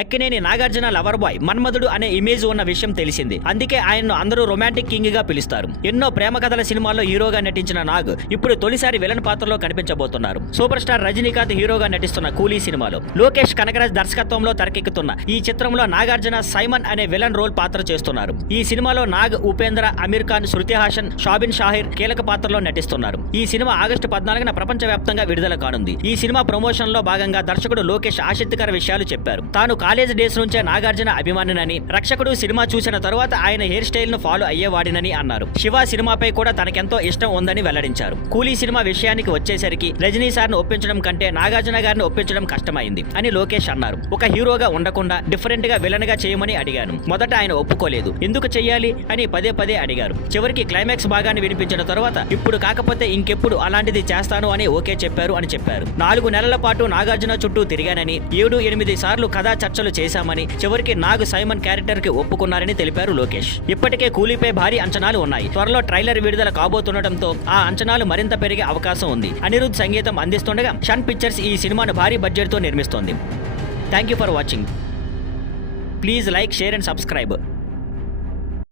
Akkineni Nagarjuna lover boy మన్మధుడు అనే image ఉన్న విషయం తెలిసింది. అందుకే ఆయన్ను అందరూ రొమాంటిక్ కింగ్ గా పిలుస్తారు. ఎన్నో ప్రేమ కథల సినిమాల్లో హీరోగా నటించిన నాగ్ ఇప్పుడు తొలిసారి విలన్ పాత్రలో కనిపించబోతున్నారు. సూపర్ స్టార్ రజనీకాంత్ హీరోగా నటిస్తున్న కూలీ సినిమాలో లోకేష్ కనగరాజ్ దర్శకత్వంలో తెరకెక్కుతున్న ఈ చిత్రంలో నాగార్జున సైమన్ అనే విలన్ రోల్ పాత్ర చేస్తున్నారు. ఈ సినిమాలో నాగ్, ఉపేంద్ర, అమీర్ ఖాన్, శృతి హాసన్, షాబిన్ షాహిర్ కీలక పాత్రలో నటిస్తున్నారు. ఈ సినిమా ఆగస్టు 14న ప్రపంచవ్యాప్తంగా విడుదల కానుంది. ఈ సినిమా ప్రమోషన్ లో భాగంగా దర్శకుడు లోకేష్ ఆసక్తికర విషయాలు చెప్పారు. తాను కాలేజ్ డేస్ నుంచే నాగార్జున అభిమానినని, రక్షకుడు సినిమా చూసిన తరువాత ఆయన హెయిర్ స్టైల్ ను ఫాలో అయ్యేవాడినని అన్నారు. శివ సినిమాపై కూడా తనకెంతో ఇష్టం ఉందని వెల్లడించారు. కూలీ సినిమా విషయానికి వచ్చేసరికి రజనీ సార్ను ఒప్పించడం కంటే నాగార్జున గారిని ఒప్పించడం కష్టమైంది అని లోకేష్ అన్నారు. ఒక హీరోగా ఉండకుండా డిఫరెంట్ గా విలన్ గా చేయమని అడిగాను. మొదట ఆయన ఒప్పుకోలేదు. ఎందుకు చెయ్యాలి అని పదే పదే అడిగారు. చివరికి క్లైమాక్స్ భాగాన్ని వినిపించిన తరువాత ఇప్పుడు కాకపోతే ఇంకెప్పుడు అలాంటిది చేస్తాను అని ఓకే చెప్పారు అని చెప్పారు. 4 నెలల పాటు నాగార్జున చుట్టూ తిరిగానని, 7-8 సార్లు కథా చర్చలు చేశామని, చివరికి నాగ్ సైమన్ క్యారెక్టర్ కి ఒప్పుకున్నారని తెలిపారు లోకేష్. ఇప్పటికే కూలీపై భారీ అంచనాలు ఉన్నాయి. త్వరలో ట్రైలర్ విడుదల కాబోతుండటంతో ఆ అంచనాలు మరింత పెరిగే అవకాశం ఉంది. అనిరుద్ సంగీతం అందిస్తుండగా షన్ పిక్చర్స్ ఈ సినిమాను భారీ బడ్జెట్ తో నిర్మిస్తోంది. Thank you for watching. Please like, share and subscribe.